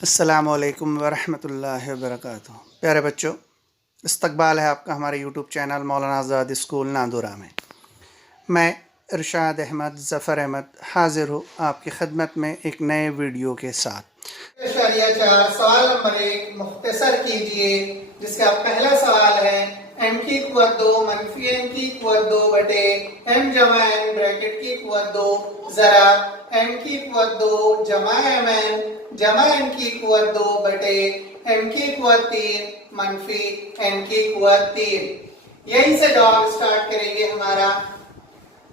अस्सलामुअलैकुम वरहमतुल्लाहि वबरकातुहू। प्यारे बच्चों, इस्तकबाल है आपका हमारे यूट्यूब चैनल मौलाना आज़ाद स्कूल नांदुरा में। मैं इरशाद अहमद ज़फ़र अहमद हाज़िर हूँ आपकी खिदमत में एक नए वीडियो के साथ। सवाल नंबर 1 मुख्तसर कीजिए, जिसका पहला सवाल है m की क़ुव्वत 2 मनफी n की क़ुव्वत 2 बटे m जमा n ब्रैकेट की क़ुव्वत 2। ज़रा m की क़ुव्वत 2 जमा mn जमा n की क़ुव्वत 2 बटे m की क़ुव्वत 3 मनफी n की क़ुव्वत 3। यहीं से जवाब स्टार्ट करेंगे हमारा।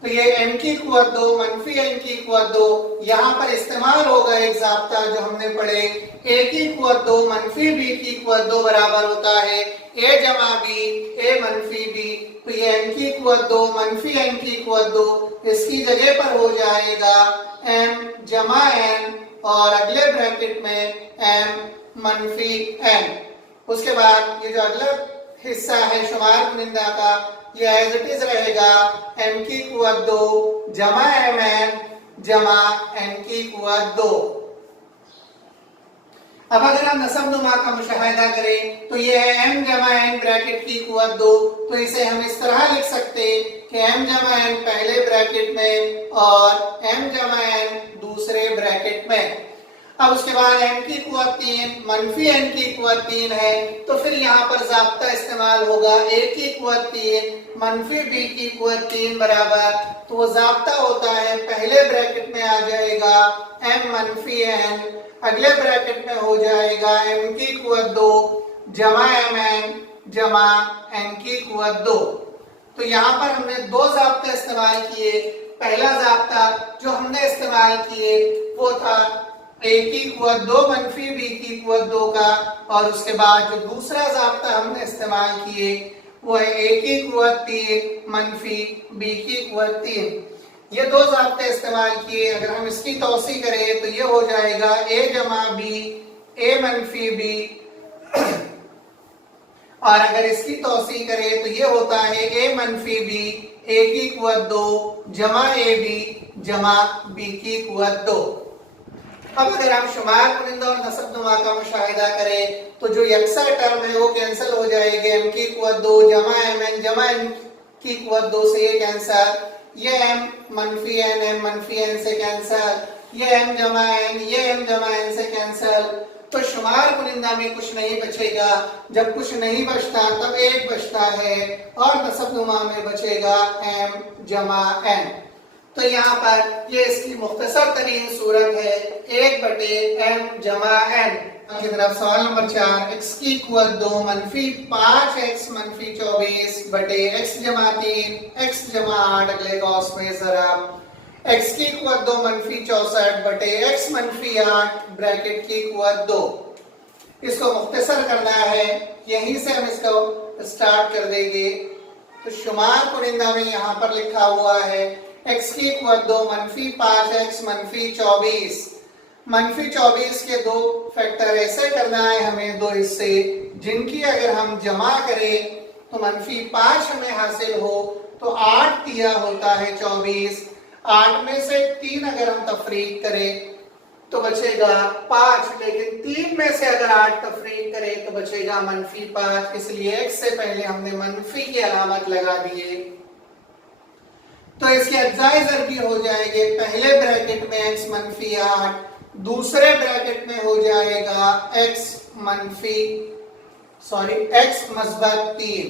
तो ये m की क़ुव्वत 2 मनफी n की क़ुव्वत 2, यहाँ पर इस्तेमाल होगा एक ज़ाब्ता जो हमने पढ़े, a की क़ुव्वत 2 मनफी b की क़ुव्वत 2 बराबर होता है a जमा b a मनफी b। तो ये m की क़ुव्वत 2 मनफी n की क़ुव्वत 2, इसकी जगह पर हो जाएगा m जमा n और अगले ब्रैकेट में m मनफी n। उसके बाद ये जो अगला हिस्सा है शुमार कुनिंदा का, ये एज इट इज रहेगा m की क़ुव्वत 2 जमा mn जमा n की क़ुव्वत 2। अब अगर हम नसब नुमा का मुशाहिदा करें तो ये है m जमा n ब्रैकेट की क़ुव्वत 2। तो इसे हम इस तरह लिख सकते कि m जमा n पहले ब्रैकेट में और m जमा n दूसरे ब्रैकेट में। अब उसके बाद m की क़ुव्वत 3 मनफी n की क़ुव्वत 3 है, तो फिर यहाँ पर ज़ाब्ता इस्तेमाल होगा a की क़ुव्वत 3 मनफी b की क़ुव्वत 3 बराबर। तो वो ज़ाब्ता होता है पहले ब्रैकेट में आ जाएगा m मनफी n, अगले ब्रैकेट में हो जाएगा m की क़ुव्वत 2 जमा mn जमा n की क़ुव्वत 2। तो यहाँ पर हमने दो ज़ाब्ते इस्तेमाल किए। पहला ज़ाब्ता जो हमने इस्तेमाल किए वो था a की क़ुव्वत 2 मनफी b की क़ुव्वत 2 का, और उसके बाद जो दूसरा ज़ाब्ता हमने इस्तेमाल किए वो है a की क़ुव्वत 3 मनफी b की क़ुव्वत 3। ये दो ज़ाब्ते इस्तेमाल किए। अगर हम इसकी तौसी करें तो ये हो जाएगा a जमा b a मनफी b और अगर इसकी तौसी करें तो ये होता है a मनफी b a की क़ुव्वत 2 जमा ab जमा b की क़ुव्वत 2। अब अगर हम शुमार कुनिंदा और नसब नुमा का मुशाहिदा करें तो जो यकसा टर्म है वो कैंसिल हो जाएगी। m की क़ुव्वत 2 जमा mn जमा n की क़ुव्वत 2 से ये कैंसिल, ये m मनफी n m मनफी n से कैंसिल, ये m जमा n ये m जमा n से कैंसिल। तो शुमार कुनिंदा में कुछ नहीं बचेगा। जब कुछ नहीं बचता तब एक बचता है और नसब नुमा में बचेगा m जमा n। तो यहाँ पर ये इसकी मुख्तसर तरीन सूरत है 1 बटे m जमा n। की तरफ सवाल नंबर 4 x की क़ुव्वत 2 मनफी 5x मनफी 24 बटे x जमा 3 x जमा 8 अगले कॉस में। जरा x की क़ुव्वत 2 मनफी 64 बटे x मनफी 8 ब्रैकेट की क़ुव्वत 2। इसको मुख्तसर करना है, यहीं से हम इसको स्टार्ट कर देंगे। तो शुमार कुनिंदा में यहाँ पर लिखा हुआ है x की क़ुव्वत 2 मनफी 5x मनफी 24। मनफी 24 के दो फैक्टर ऐसे करना है हमें, दो हिस्से जिनकी अगर हम जमा करें तो मनफी 5 हमें हासिल हो तो 8 दिया होता है 24। 8 में से 3 अगर हम तफरीक करें तो बचेगा 5, लेकिन 3 में से अगर 8 तफरीक करें तो बचेगा मनफी 5। इसलिए x से पहले हमने मनफी की अलामत लगा दिए। तो इसके अज्जाए ज़रबी हो जाएंगे, पहले ब्रैकेट में x मनफी 8, दूसरे ब्रैकेट में हो जाएगा x मस्बत 3।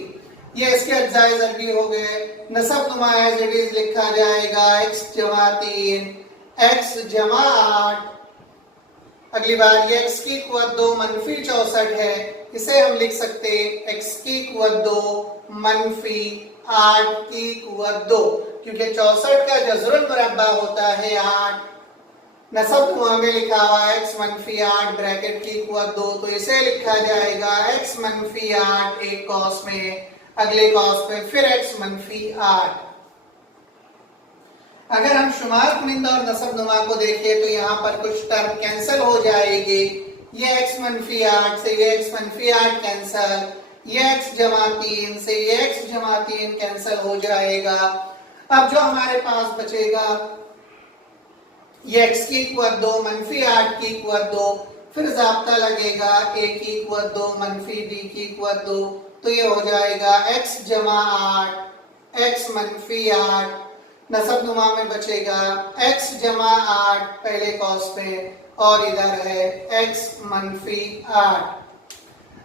ये इसके अज्जाए ज़रबी हो गए। नसब नुमा एज़ इट इज़ लिखा जाएगा x जमा 3 x जमा 8। अगली बार ये x की क़ुव्वत 2 मनफी 64 है, इसे हम लिख सकते x की क़ुव्वत 2 मनफी 8 की क़ुव्वत 2, क्योंकि 64 का जज़रुल मुरब्बा होता है 8। नसब नुमा में लिखा हुआ x मनफी 8 ब्रैकेट की क़ुव्वत 2, तो इसे लिखा जाएगा x मनफी 8 एक कॉस में, अगले कॉस में फिर x मनफी 8। अगर हम शुमार कुनिंदा और नसब नुमा को देखें तो यहाँ पर कुछ टर्म कैंसिल हो जाएगी। ये x मनफी 8 से ये x मनफी 8 कैंसिल, ये x जमा 3 से ये x जमा 3 कैंसिल हो जाएगा। अब जो हमारे पास बचेगा ये x की क़ुव्वत 2 मनफी 8 की क़ुव्वत 2, फिर जाब्ता लगेगा a की कुवत 2 मनफी b की कुवत 2, तो ये हो जाएगा x जमा 8 x मनफी 8, नसब नुमा में बचेगा x जमा 8 पहले कॉस पे और इधर है x मनफी 8।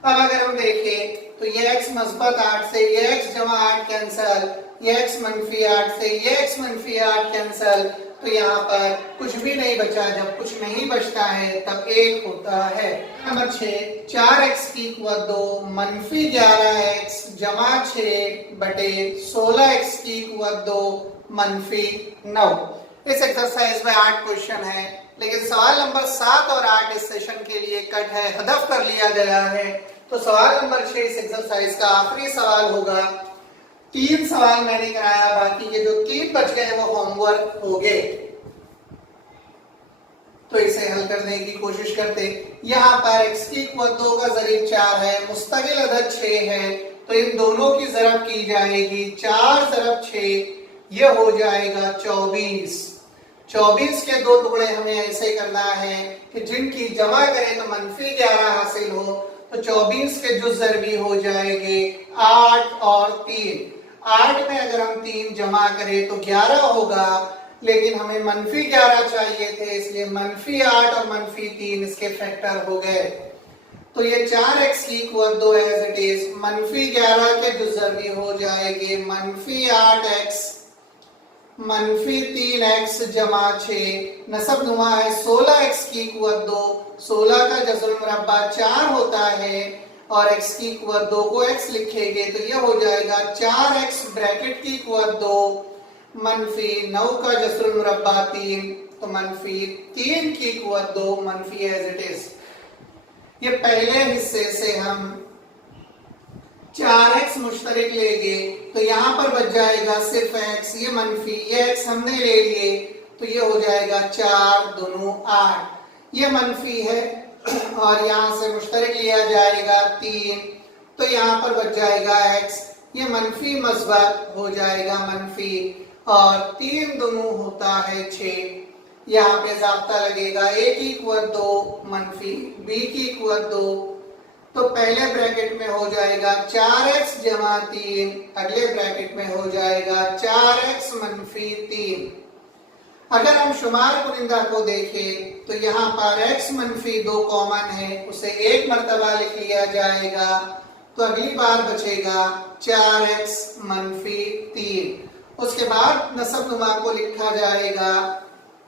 अब अगर हम देखें तो ये x मस्बत 8 से ये x जमा 8 कैंसल, ये x मनफी 8 से ये x मनफी 8 कैंसल, तो यहाँ पर कुछ भी नहीं बचा। जब कुछ नहीं बचता है तब 1 होता है। नंबर 6, 4x की कुवत 2 मनफी 11x जमा 6 बटे 16x की कुवत 2 मनफी 9। इस एक्सरसाइज में 8 क्वेश्चन है, लेकिन सवाल नंबर 7 और 8 इस सेशन के लिए कट है, हदफ कर लिया गया है। तो सवाल नंबर 6 इस एक्सरसाइज का आखिरी सवाल होगा। 3 सवाल मैंने कराया, बाकी के जो 3 बच गए वो होमवर्क हो गए, तो इसे हल करने की कोशिश करते। यहाँ पर x की कुवत 2 का ज़रीब 4 है, मुस्तकिल अदद 6 है, तो इन दोनों की ज़रब की जाएगी। 4 ज़रब 6 ये हो जाएगा 24। 24 के 2 टुकड़े हमें ऐसे करना है कि जिनकी जमा करें तो मनफी 11 हासिल हो, तो 24 के जुज़ ज़रबी हो जाएंगे 8 और 3। 8 में अगर हम 3 जमा करें तो 11 होगा, लेकिन हमें मनफी 11 चाहिए थे, इसलिए मनफी 8 और मनफी 3 इसके फैक्टर हो गए। तो ये 4x की कुवत 2 एज इट इज, मनफी 11 के जुज़ ज़रबी हो जाएंगे मनफी 8x मनफी 3x जमा 6, नसब नुमा है 16x की कुवत 2, 16 का जज़रुल मुरब्बा 4 होता है और x की कुवत 2 को x लिखेंगे तो ये हो जाएगा 4x ब्रैकेट की कुवत 2 मनफी 9 का जज़रुल मुरब्बा 3, तो मनफी 3 की कुवत 2 मनफी एज इट इज। ये पहले हिस्से से हम 4x मुश्तरक लेंगे तो यहाँ पर बच जाएगा सिर्फ x, ये मनफी, ये x हमने ले लिए तो ये हो जाएगा 4 दोनों 8, ये मनफी है और यहाँ से मुश्तरक लिया जाएगा 3, तो यहाँ पर बच जाएगा x, ये मनफी मस्बत हो जाएगा मनफी और 3 दोनों होता है 6। यहाँ पे ज़ाब्ता लगेगा a की कुवत 2 मनफी b की कुवत 2, तो पहले ब्रैकेट में हो जाएगा 4x जमा 3, अगले ब्रैकेट में हो जाएगा 4x मनफी 3। अगर हम शुमार कुनिंदा को देखें तो यहाँ पर x मनफी 2 कॉमन है, उसे एक मरतबा लिख लिया जाएगा, तो अगली बार बचेगा 4x मनफी 3। उसके बाद नसब नुमा को लिखा जाएगा,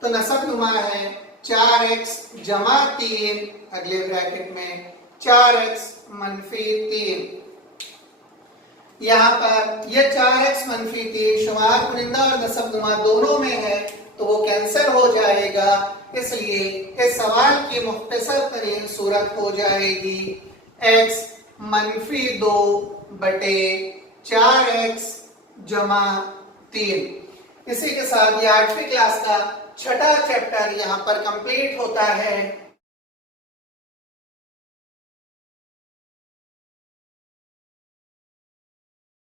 तो नसब नुमा है 4x जमा 3, अगले ब्रैकेट में 4x मनफी 3। यहाँ पर यह 4x मनफी 3 शुमार कुनिंदा और नसब नुमा दोनों में है, तो वो कैंसिल हो जाएगा, इसलिए इस सवाल की मुख्तसर तरीन सूरत हो जाएगी x मनफी 2 बटे 4x जमा 3। इसी के साथ ये 8वीं क्लास का छठा चैप्टर यहाँ पर कंप्लीट होता है।